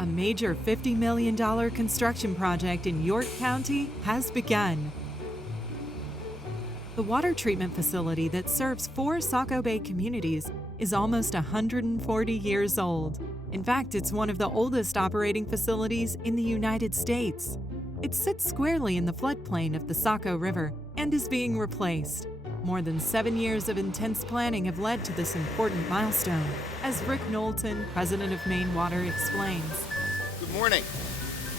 A major $50 million construction project in York County has begun. The water treatment facility that serves 4 Saco Bay communities is almost 140 years old. In fact, it's one of the oldest operating facilities in the United States. It sits squarely in the floodplain of the Saco River and is being replaced. More than 7 years of intense planning have led to this important milestone, as Rick Knowlton, president of Maine Water, explains. Good morning.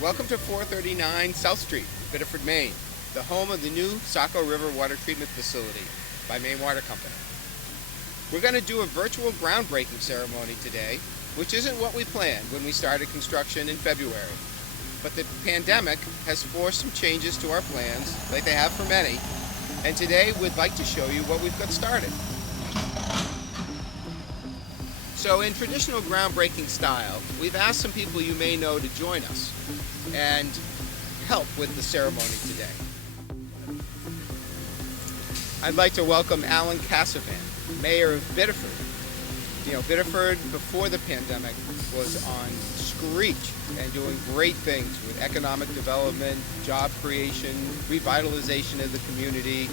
Welcome to 439 South Street, Biddeford, Maine, the home of the new Saco River Water Treatment Facility by Maine Water Company. We're going to do a virtual groundbreaking ceremony today, which isn't what we planned when we started construction in February. But the pandemic has forced some changes to our plans, like they have for many, and today we'd like to show you what we've got started. So in traditional groundbreaking style, we've asked some people you may know to join us and help with the ceremony today. I'd like to welcome Alan Cassavan, Mayor of Biddeford. You know, Biddeford, before the pandemic, was on screech and doing great things with economic development, job creation, revitalization of the community,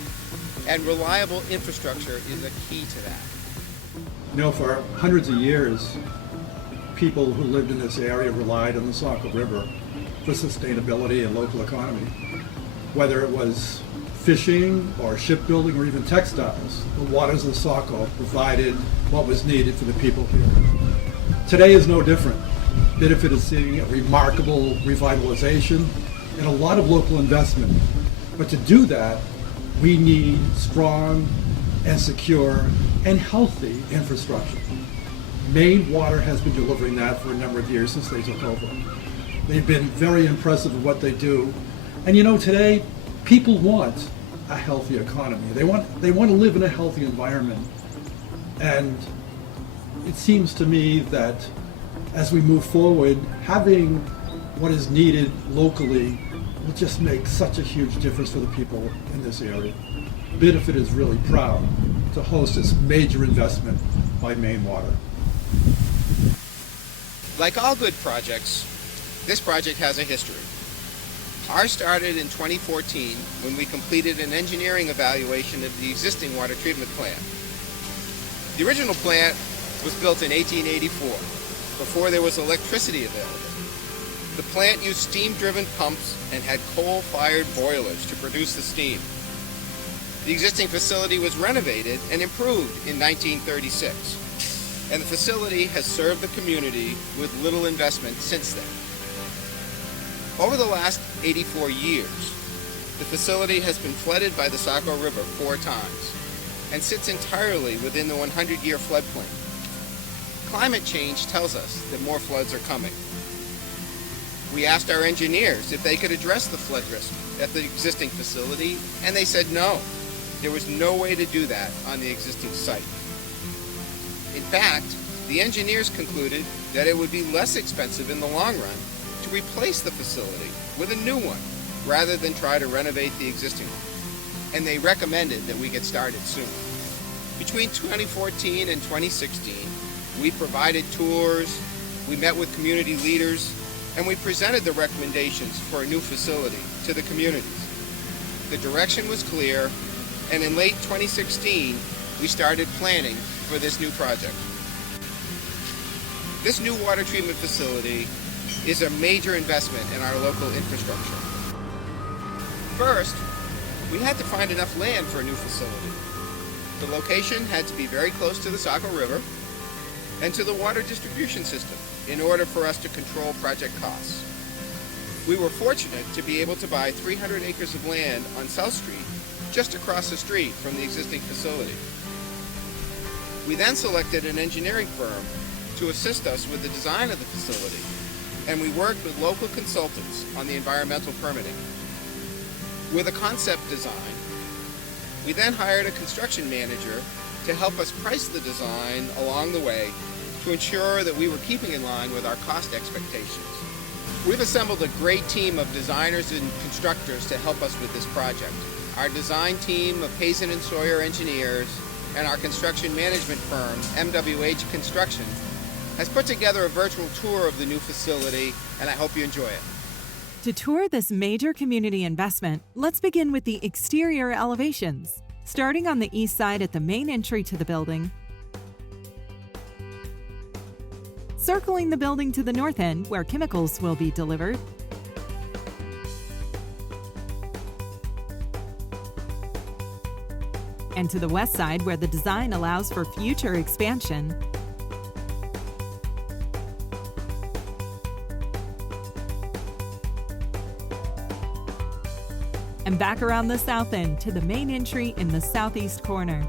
and reliable infrastructure is a key to that. You know, for hundreds of years, people who lived in this area relied on the Saco River for sustainability and local economy. Whether it was fishing or shipbuilding or even textiles, the waters of the Saco provided what was needed for the people here. Today is no different. Biddeford is seeing a remarkable revitalization and a lot of local investment. But to do that, we need strong and secure and healthy infrastructure. Maine Water has been delivering that for a number of years since they took over. They've been very impressive at what they do. And you know, today, people want a healthy economy. They want to live in a healthy environment. And it seems to me that as we move forward, having what is needed locally will just make such a huge difference for the people in this area. Biddeford is really proud to host this major investment by Maine Water. Like all good projects, this project has a history. Ours started in 2014 when we completed an engineering evaluation of the existing water treatment plant. The original plant was built in 1884, before there was electricity available. The plant used steam-driven pumps and had coal-fired boilers to produce the steam. The existing facility was renovated and improved in 1936, and the facility has served the community with little investment since then. Over the last 84 years, the facility has been flooded by the Saco River 4 times and sits entirely within the 100-year floodplain. Climate change tells us that more floods are coming. We asked our engineers if they could address the flood risk at the existing facility, and they said no. There was no way to do that on the existing site. In fact, the engineers concluded that it would be less expensive in the long run to replace the facility with a new one rather than try to renovate the existing one. And they recommended that we get started soon. Between 2014 and 2016, we provided tours, we met with community leaders, and we presented the recommendations for a new facility to the communities. The direction was clear, and in late 2016, we started planning for this new project. This new water treatment facility is a major investment in our local infrastructure. First, we had to find enough land for a new facility. The location had to be very close to the Saco River and to the water distribution system in order for us to control project costs. We were fortunate to be able to buy 300 acres of land on South Street, just across the street from the existing facility. We then selected an engineering firm to assist us with the design of the facility, and we worked with local consultants on the environmental permitting. With a concept design, we then hired a construction manager to help us price the design along the way to ensure that we were keeping in line with our cost expectations. We've assembled a great team of designers and constructors to help us with this project. Our design team of Hazen and Sawyer engineers and our construction management firm, MWH Construction, has put together a virtual tour of the new facility, and I hope you enjoy it. To tour this major community investment, let's begin with the exterior elevations. Starting on the east side at the main entry to the building, circling the building to the north end where chemicals will be delivered, and to the west side where the design allows for future expansion, and back around the south end to the main entry in the southeast corner.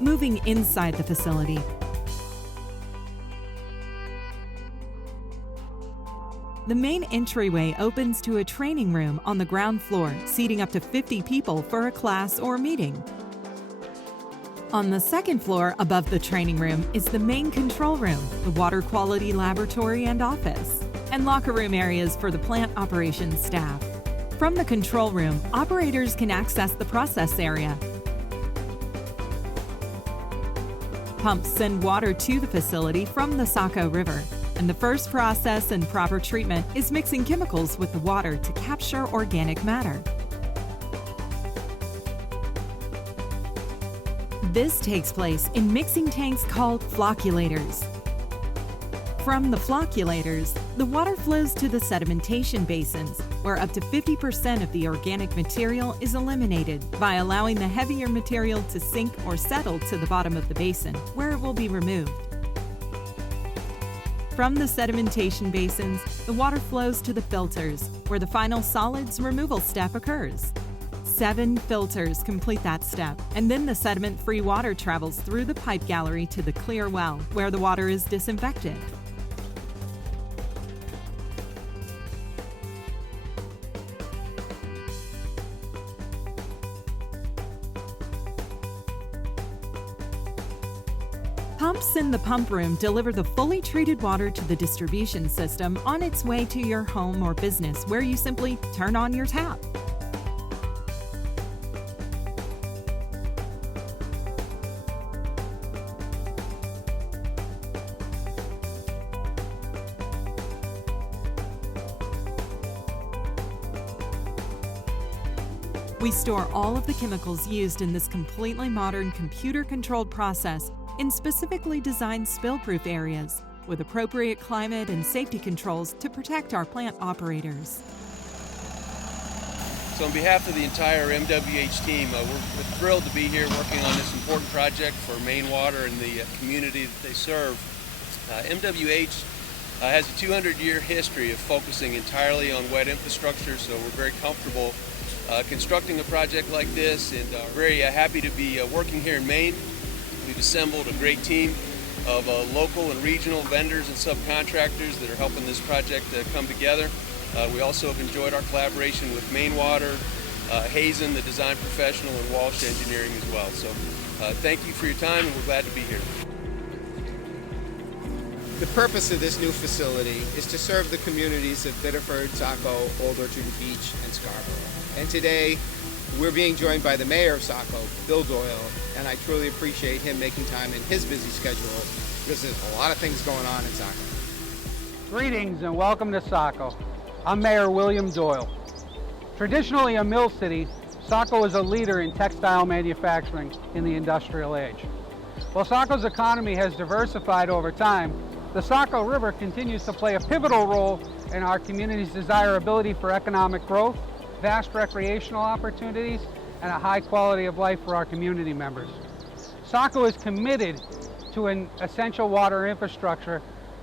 Moving inside the facility, the main entryway opens to a training room on the ground floor, seating up to 50 people for a class or meeting. On the second floor above the training room is the main control room, the water quality laboratory and office, and locker room areas for the plant operations staff. From the control room, operators can access the process area. Pumps send water to the facility from the Saco River, and the first process and proper treatment is mixing chemicals with the water to capture organic matter. This takes place in mixing tanks called flocculators. From the flocculators, the water flows to the sedimentation basins, where up to 50% of the organic material is eliminated by allowing the heavier material to sink or settle to the bottom of the basin, where it will be removed. From the sedimentation basins, the water flows to the filters, where the final solids removal step occurs. 7 filters complete that step, and then the sediment-free water travels through the pipe gallery to the clear well, where the water is disinfected. Pumps in the pump room deliver the fully treated water to the distribution system on its way to your home or business, where you simply turn on your tap. We store all of the chemicals used in this completely modern computer-controlled process in specifically designed spill-proof areas with appropriate climate and safety controls to protect our plant operators. So on behalf of the entire MWH team, we're thrilled to be here working on this important project for Maine Water and the community that they serve. MWH has a 200-year history of focusing entirely on wet infrastructure, so we're very comfortable constructing a project like this, and very happy to be working here in Maine. We've assembled a great team of local and regional vendors and subcontractors that are helping this project come together. We also have enjoyed our collaboration with Maine Water, Hazen, the design professional, and Walsh Engineering as well. So thank you for your time, and we're glad to be here. The purpose of this new facility is to serve the communities of Biddeford, Saco, Old Orchard Beach, and Scarborough. And today, we're being joined by the mayor of Saco, Bill Doyle, and I truly appreciate him making time in his busy schedule because there's a lot of things going on in Saco. Greetings and welcome to Saco. I'm Mayor William Doyle. Traditionally a mill city, Saco is a leader in textile manufacturing in the industrial age. While Saco's economy has diversified over time, the Saco River continues to play a pivotal role in our community's desirability for economic growth, vast recreational opportunities, and a high quality of life for our community members. Saco is committed to an essential water infrastructure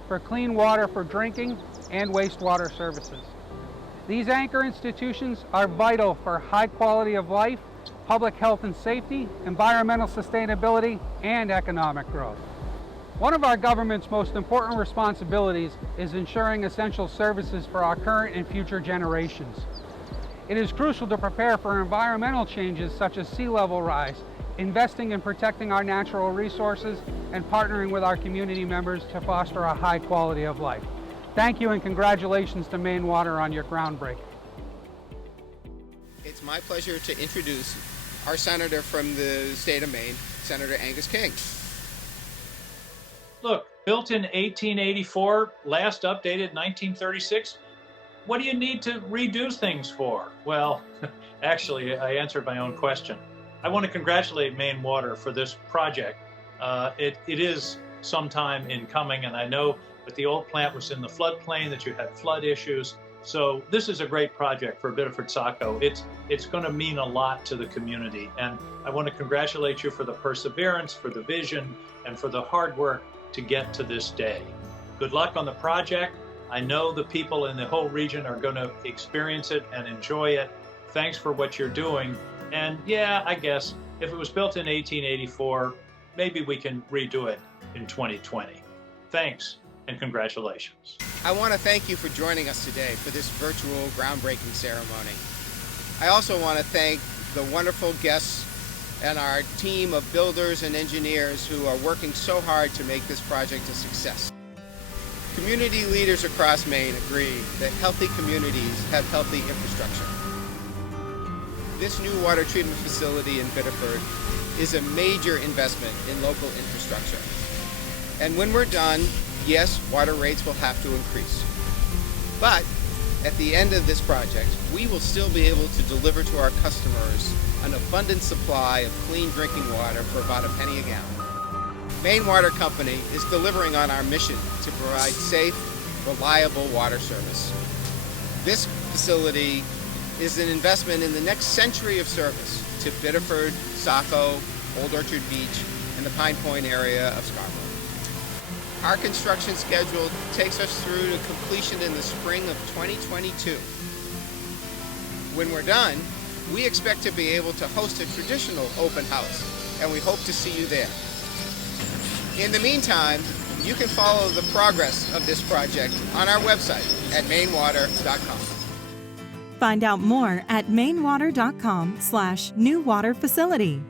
for clean water for drinking and wastewater services. These anchor institutions are vital for high quality of life, public health and safety, environmental sustainability, and economic growth. One of our government's most important responsibilities is ensuring essential services for our current and future generations. It is crucial to prepare for environmental changes such as sea level rise, investing in protecting our natural resources, and partnering with our community members to foster a high quality of life. Thank you and congratulations to Maine Water on your groundbreaking. It's my pleasure to introduce our senator from the state of Maine, Senator Angus King. Look, built in 1884, last updated 1936. What do you need to redo things for? Well, actually, I answered my own question. I want to congratulate Maine Water for this project. It is some time in coming, and I know that the old plant was in the floodplain, that you had flood issues. So this is a great project for Biddeford Saco. It's going to mean a lot to the community, and I want to congratulate you for the perseverance, for the vision, and for the hard work to get to this day. Good luck on the project. I know the people in the whole region are going to experience it and enjoy it. Thanks for what you're doing. And yeah, I guess if it was built in 1884, maybe we can redo it in 2020. Thanks and congratulations. I want to thank you for joining us today for this virtual groundbreaking ceremony. I also want to thank the wonderful guests and our team of builders and engineers who are working so hard to make this project a success. Community leaders across Maine agree that healthy communities have healthy infrastructure. This new water treatment facility in Biddeford is a major investment in local infrastructure. And when we're done, yes, water rates will have to increase. But at the end of this project, we will still be able to deliver to our customers an abundant supply of clean drinking water for about a penny a gallon. Maine Water Company is delivering on our mission to provide safe, reliable water service. This facility is an investment in the next century of service to Biddeford, Saco, Old Orchard Beach, and the Pine Point area of Scarborough. Our construction schedule takes us through to completion in the spring of 2022. When we're done, we expect to be able to host a traditional open house, and we hope to see you there. In the meantime, you can follow the progress of this project on our website at mainwater.com. Find out more at mainwater.com/new water facility.